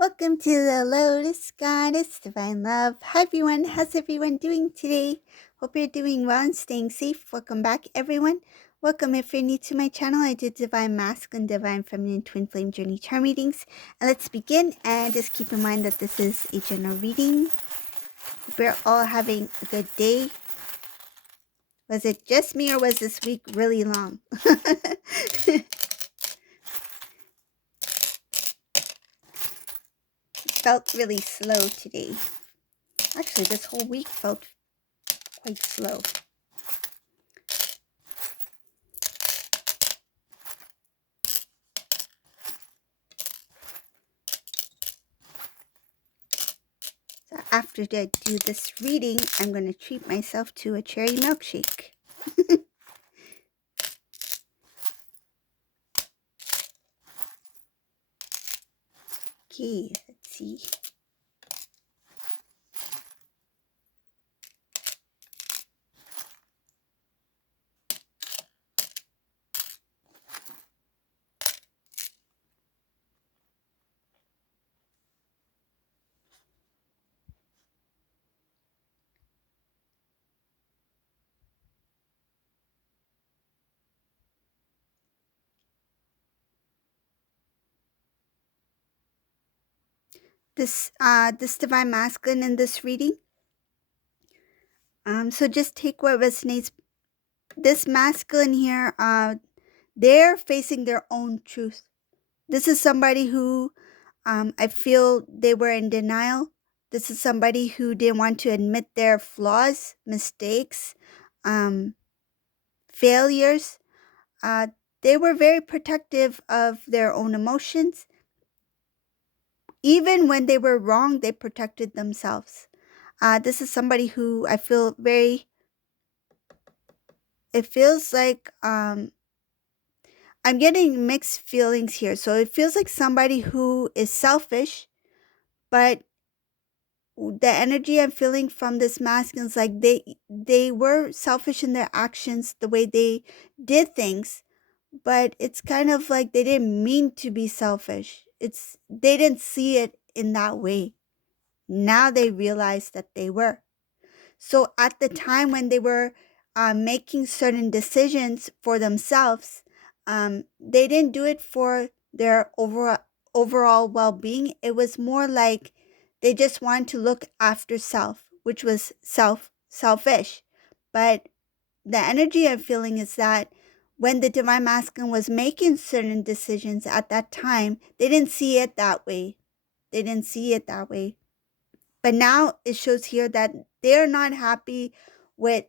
Welcome to the Lotus Goddess Divine Love. Hi everyone, how's everyone doing today? Hope you're doing well and staying safe. Welcome back everyone. Welcome if you're new to my channel. I do Divine Masculine, Divine Feminine, Twin Flame Journey Charm readings. And let's begin, and just keep in mind that this is a general reading. Hope you're all having a good day. Was it just me or was this week really long? Felt really slow today. Actually, this whole week felt quite slow. So after I do this reading, I'm going to treat myself to a cherry milkshake. Okay, let's see. This Divine Masculine in this reading. So just take what resonates. This masculine here, they're facing their own truth. This is somebody who, I feel they were in denial. This is somebody who didn't want to admit their flaws, mistakes, failures. They were very protective of their own emotions. Even when they were wrong, they protected themselves. This is somebody who I feel it feels like, I'm getting mixed feelings here. So it feels like somebody who is selfish, but the energy I'm feeling from this masculine is like they were selfish in their actions, the way they did things, but it's kind of like they didn't mean to be selfish. They didn't see it in that way. Now they realize that they were. So at the time when they were making certain decisions for themselves, they didn't do it for their overall well-being. It was more like they just wanted to look after self, which was selfish. But the energy I'm feeling is that when the Divine Masculine was making certain decisions at that time, they didn't see it that way. They didn't see it that way. But now it shows here that they're not happy with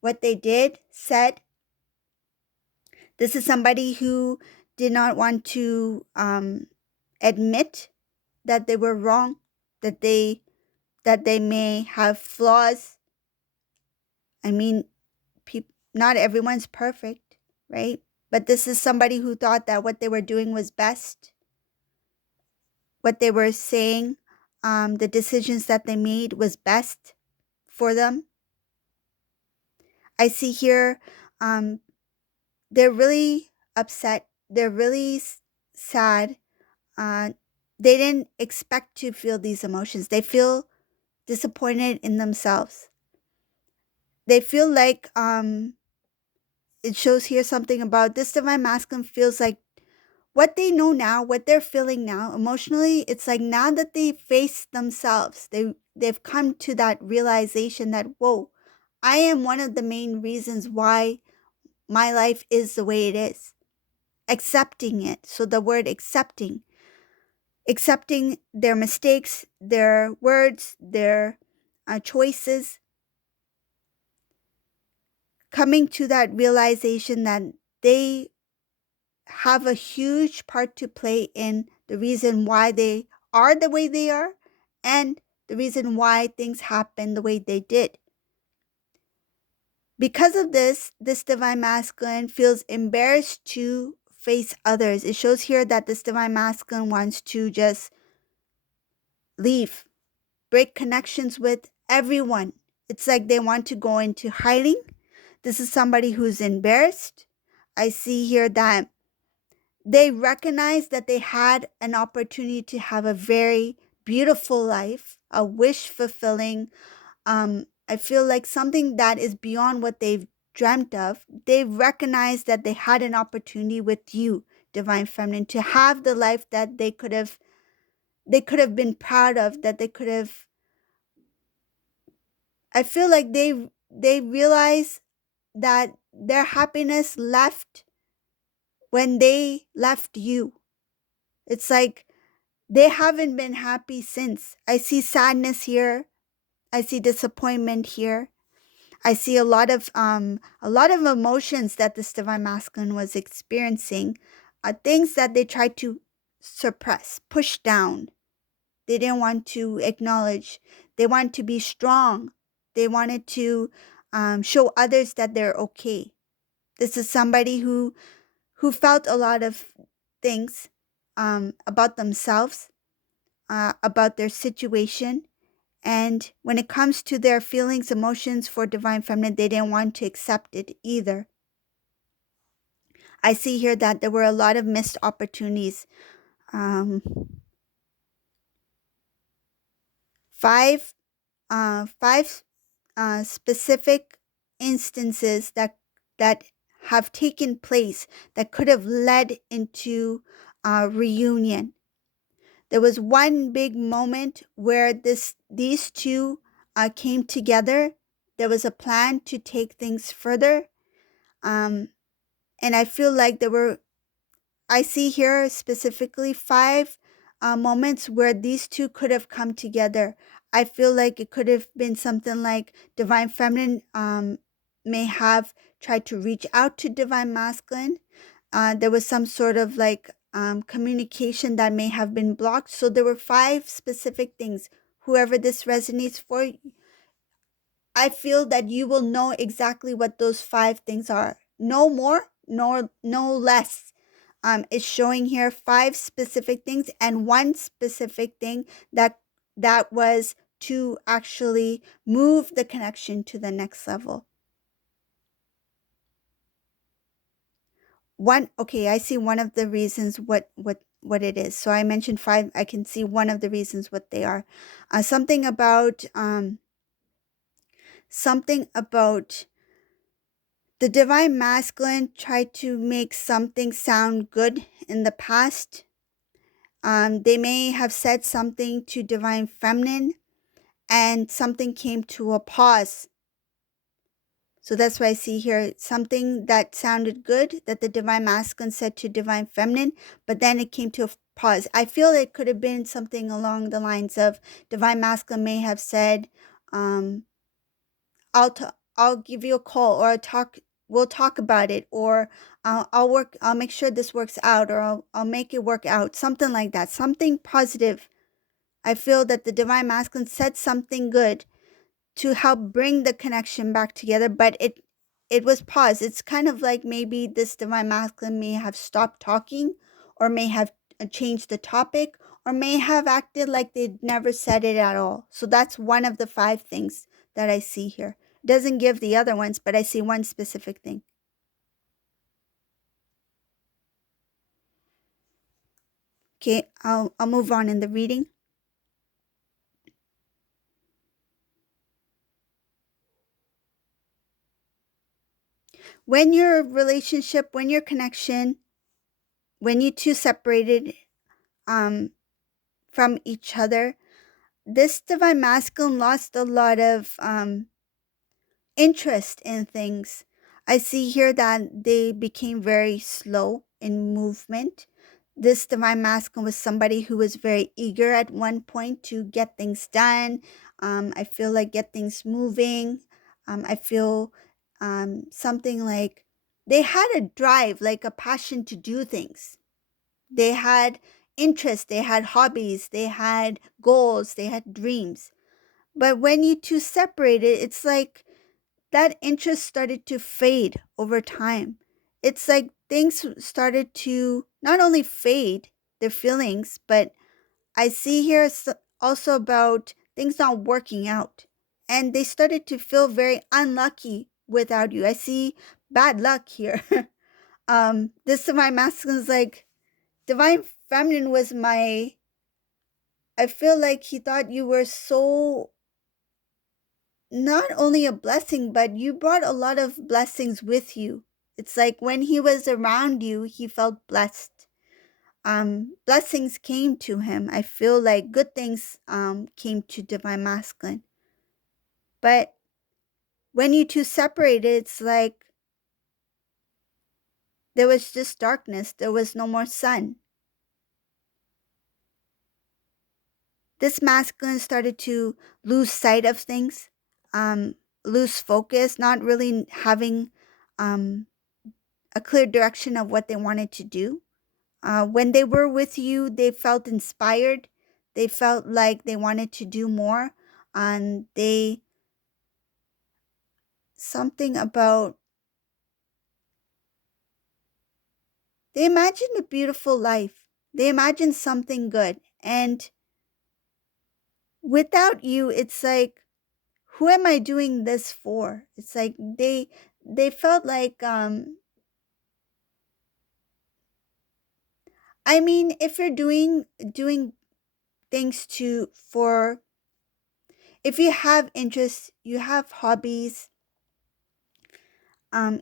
what they did, said. This is somebody who did not want to admit that they were wrong, that they may have flaws. I mean, not everyone's perfect, right? But this is somebody who thought that what they were doing was best. What they were saying, the decisions that they made was best for them. I see here, they're really upset. They're really sad. They didn't expect to feel these emotions. They feel disappointed in themselves. They feel like, it shows here something about this Divine Masculine feels like what they know now, what they're feeling now emotionally. It's like now that they face themselves, they've come to that realization that, whoa, I am one of the main reasons why my life is the way it is. Accepting it. So the word accepting their mistakes, their words, their choices, coming to that realization that they have a huge part to play in the reason why they are the way they are and the reason why things happen the way they did. Because of this Divine Masculine feels embarrassed to face others. It shows here that this Divine Masculine wants to just leave, break connections with everyone. It's like they want to go into hiding. This is somebody who's embarrassed. I see here that They recognized that they had an opportunity to have a very beautiful life, a wish fulfilling. I feel like something that is beyond what they've dreamt of. They recognized that they had an opportunity with you, Divine Feminine, to have the life that they could have been proud of, that they could have. I feel like they realize that their happiness left when they left you. It's like they haven't been happy since. I see sadness here. I see disappointment here. I see a lot of emotions that this divine masculine was experiencing, things that they tried to suppress, push down. They didn't want to acknowledge. They wanted to be strong. They wanted to show others that they're okay. This is somebody who felt a lot of things about themselves, about their situation. And when it comes to their feelings, emotions for divine feminine, they didn't want to accept it either. I see here that there were a lot of missed opportunities. Um, five, five specific instances that have taken place that could have led into reunion. There was one big moment where these two came together. There was a plan to take things further, um, and I feel like there were. I see here specifically five moments where these two could have come together. I feel like it could have been something like divine feminine may have tried to reach out to divine masculine. There was some sort of like communication that may have been blocked. So there were five specific things. Whoever this resonates for, I feel that you will know exactly what those five things are. No more, nor no less. It's showing here five specific things and one specific thing that was to actually move the connection to the next level. One, okay, I see one of the reasons what it is. So I mentioned five. I can see one of the reasons what they are. Something about the divine masculine tried to make something sound good in the past. They may have said something to divine feminine and something came to a pause. So that's why I see here something that sounded good that the divine masculine said to divine feminine, but then it came to a pause. I feel it could have been something along the lines of divine masculine may have said, um, I'll give you a call or we'll talk about it, or I'll make sure this works out, or I'll make it work out, something like that, something positive. I feel that the divine masculine said something good to help bring the connection back together, but it was paused. It's kind of like maybe this divine masculine may have stopped talking, or may have changed the topic, or may have acted like they'd never said it at all. So that's one of the five things that I see here. It doesn't give the other ones, but I see one specific thing. Okay, I'll move on in the reading. When your relationship, when your connection, when you two separated um from each other, this divine masculine lost a lot of interest in things. I see here that they became very slow in movement. This divine masculine was somebody who was very eager at one point to get things done. I feel like get things moving. I feel something like they had a drive, like a passion to do things. They had interests, they had hobbies, they had goals, they had dreams. But when you two separated, it's like that interest started to fade over time. It's like things started to not only fade, their feelings, but I see here also about things not working out. And they started to feel very unlucky without you. I see bad luck here. This to my masculine is like Divine feminine was my, I feel like he thought you were so, not only a blessing, but you brought a lot of blessings with you. It's like when he was around you, he felt blessed. Blessings came to him. I feel like good things came to divine masculine. But when you two separated, it's like there was just darkness. There was no more sun. This masculine started to lose sight of things, um, lose focus, not really having um, a clear direction of what they wanted to do. When they were with you, they felt inspired. They felt like they wanted to do more. And something about, they imagined a beautiful life. They imagined something good. And without you, it's like, who am I doing this for? It's like they felt like, I mean, if you're doing things to for, if you have interests, you have hobbies,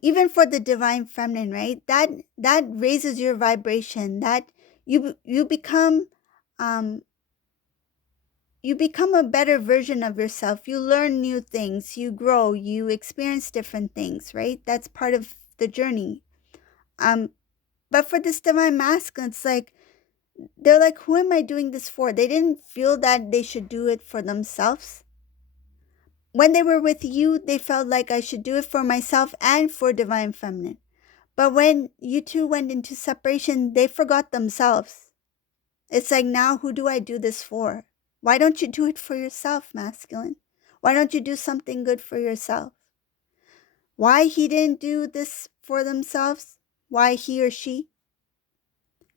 even for the divine feminine, right? That raises your vibration. That you become, um you become a better version of yourself. You learn new things, you grow, you experience different things, right? That's part of the journey. Um, but for this divine masculine, it's like they're like, who am I doing this for? They didn't feel that they should do it for themselves. When they were with you, they felt like I should do it for myself and for divine feminine. But when you two went into separation, they forgot themselves. It's like, now who do I do this for? Why don't you do it for yourself, masculine? Why don't you do something good for yourself? Why he didn't do this for themselves? Why he or she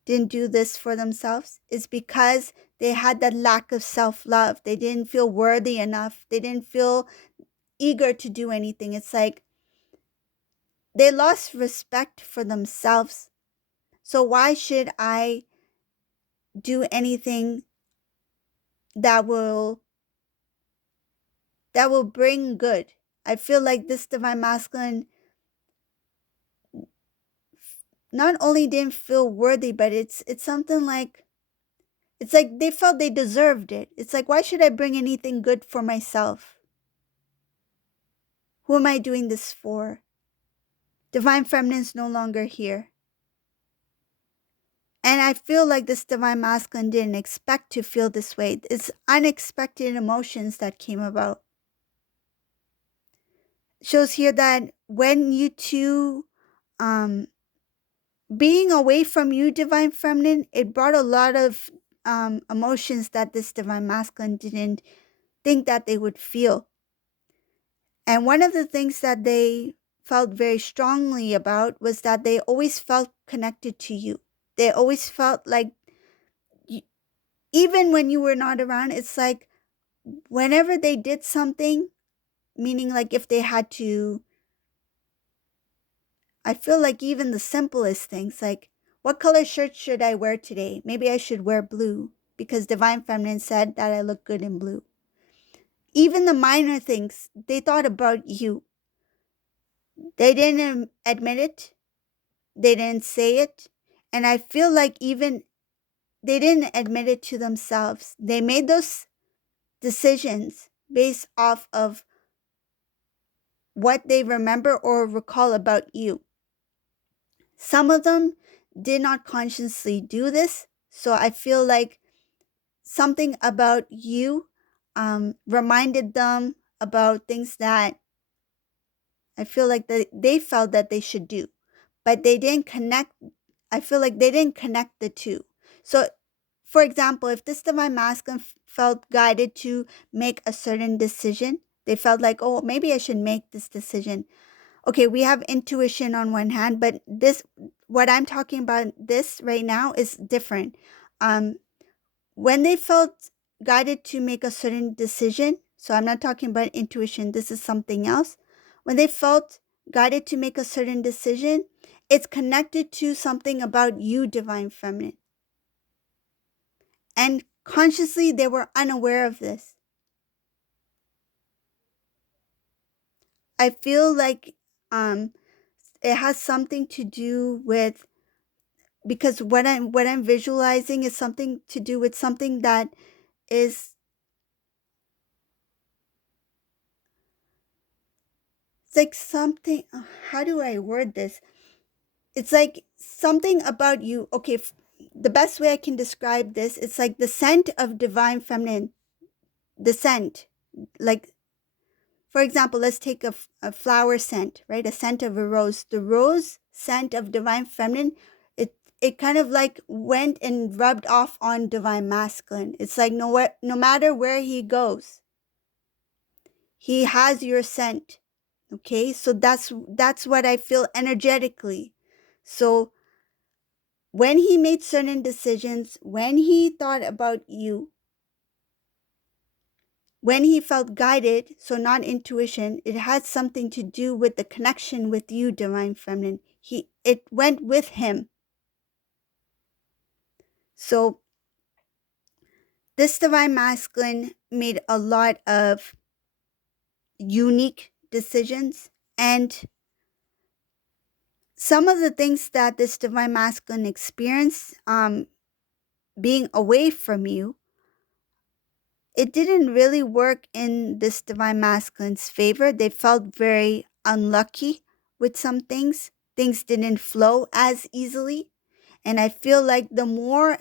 didn't do this for themselves is because they had that lack of self-love. They didn't feel worthy enough. They didn't feel eager to do anything. It's like they lost respect for themselves. So why should I do anything that will bring good? I feel like this divine masculine not only didn't feel worthy, but it's something like, it's like they felt they deserved it. It's like, why should I bring anything good for myself? Who am I doing this for? Divine feminine is no longer here. And I feel like this divine masculine didn't expect to feel this way. It's unexpected emotions that came about. Shows here that when you two, being away from you, divine feminine, it brought a lot of emotions that this divine masculine didn't think that they would feel. And one of the things that they felt very strongly about was that they always felt connected to you. They always felt like, even when you were not around, it's like whenever they did something, meaning like if they had to, I feel like even the simplest things, like what color shirt should I wear today? Maybe I should wear blue because divine feminine said that I look good in blue. Even the minor things, they thought about you. They didn't admit it. They didn't say it. And I feel like even they didn't admit it to themselves. They made those decisions based off of what they remember or recall about you. Some of them did not consciously do this. So I feel like something about you reminded them about things that I feel like they felt that they should do, but they didn't connect. I feel like they didn't connect the two. So, for example, if this divine masculine felt guided to make a certain decision, they felt like, oh, maybe I should make this decision. Okay, we have intuition on one hand, but this, what I'm talking about this right now is different. Um, when they felt guided to make a certain decision, so I'm not talking about intuition, this is something else. When they felt guided to make a certain decision, it's connected to something about you, divine feminine. And consciously, they were unaware of this. I feel like um, it has something to do with, because what I'm visualizing is something to do with something that is, it's like something, how do I word this? It's like something about you. Okay, the best way I can describe this, it's like the scent of divine feminine, the scent. Like, for example, let's take a flower scent, right? A scent of a rose. The rose scent of divine feminine, it kind of like went and rubbed off on divine masculine. It's like no matter where he goes, he has your scent. Okay? So that's what I feel energetically. So when he made certain decisions, when he thought about you, when he felt guided, so not intuition, it had something to do with the connection with you, divine feminine. It went with him. So this divine masculine made a lot of unique decisions, and some of the things that this divine masculine experienced, being away from you, it didn't really work in this divine masculine's favor. They felt very unlucky with some things. Things didn't flow as easily. And I feel like the more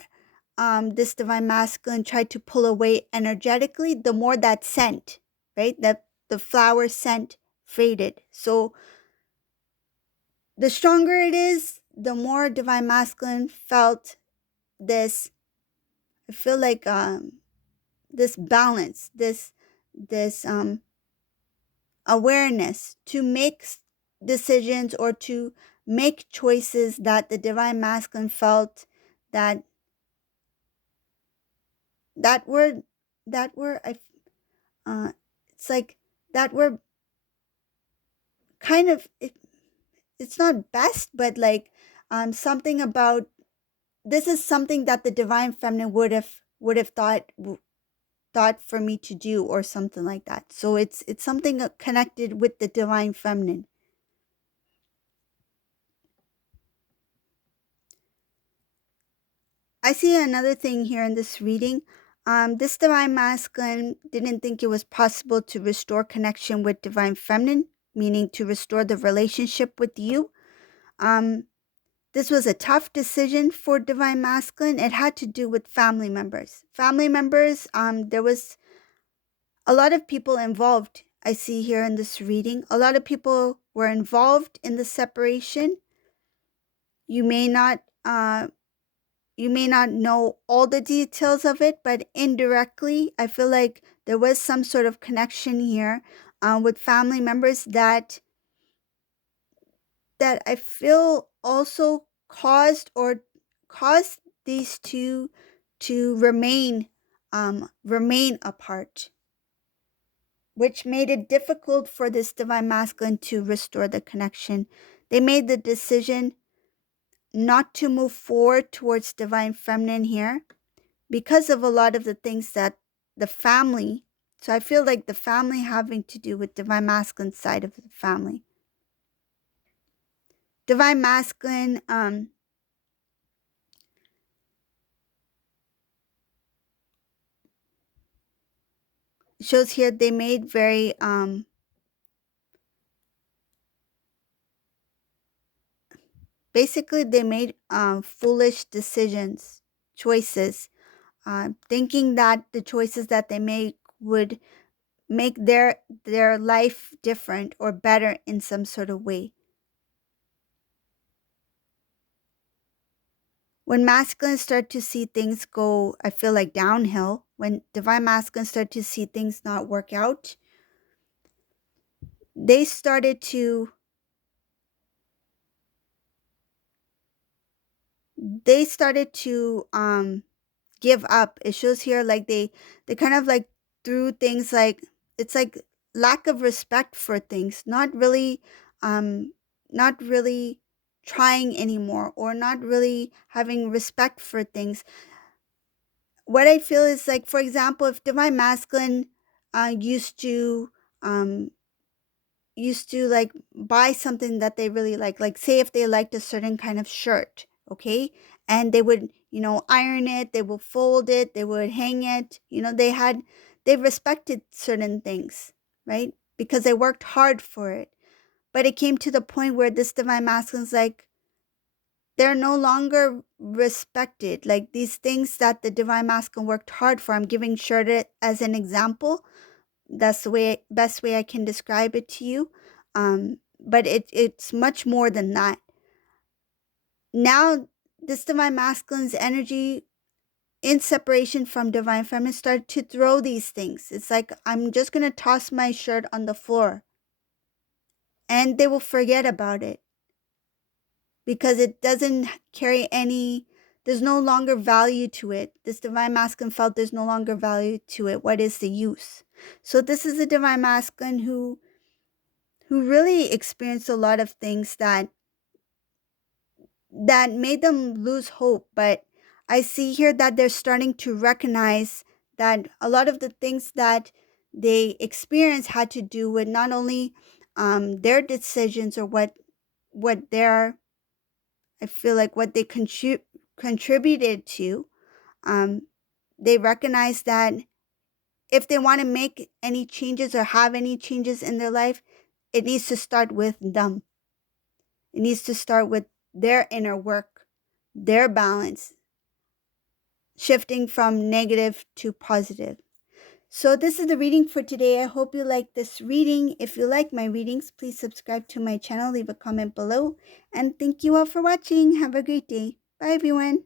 this divine masculine tried to pull away energetically, the more that scent, right? That the flower scent faded. So the stronger it is, the more divine masculine felt this. I feel like this balance, this awareness to make decisions or to make choices that the divine masculine felt that that were that were I it's like that were kind of it's not best, but like something about, this is something that the divine feminine would have thought for me to do or something like that. So it's something connected with the divine feminine. I see another thing here in this reading. This divine masculine didn't think it was possible to restore connection with divine feminine, meaning to restore the relationship with you. Um, this was a tough decision for divine masculine. It had to do with family members. Family members, there was a lot of people involved. I see here in this reading, a lot of people were involved in the separation. You may not you may not know all the details of it, but indirectly, I feel like there was some sort of connection here with family members that I feel also caused these two to remain apart, which made it difficult for this divine masculine to restore the connection. They made the decision not to move forward towards divine feminine here because of a lot of the things that the family, so I feel like the family having to do with divine masculine side of the family. Divine masculine shows here they made very basically they made foolish decisions, choices, thinking that the choices that they make would make their life different or better in some sort of way. When masculines start to see things go, I feel like downhill, when divine masculines start to see things not work out, they started to they started to give up. It shows here like they kind of like threw things, like it's like lack of respect for things, um not really trying anymore or not really having respect for things. what I feel is like, for example, if divine masculine uh, used to um, like buy something that they really like say if they liked a certain kind of shirt, okay, and they would, iron it, they would fold it, they would hang it, they respected certain things, right? Because they worked hard for it. But it came to the point where this divine masculine's like, they're no longer respected. Like these things that the divine masculine worked hard for, I'm giving shirt as an example. That's the best way I can describe it to you. But it's much more than that. Now, this divine masculine's energy in separation from divine feminine start to throw these things. It's like, I'm just gonna toss my shirt on the floor, and they will forget about it because it doesn't carry any. There's no longer value to it. This divine masculine felt there's no longer value to it. What is the use? So this is a divine masculine who really experienced a lot of things that made them lose hope. But I see here that they're starting to recognize that a lot of the things that they experienced had to do with not only their decisions or what their, I feel like what they contributed to. Um, they recognize that if they want to make any changes or have any changes in their life, it needs to start with them. It needs to start with their inner work, their balance, shifting from negative to positive. So, this is the reading for today. I hope you like this reading. If you like my readings, please subscribe to my channel, leave a comment below, and thank you all for watching. Have a great day. Bye, everyone.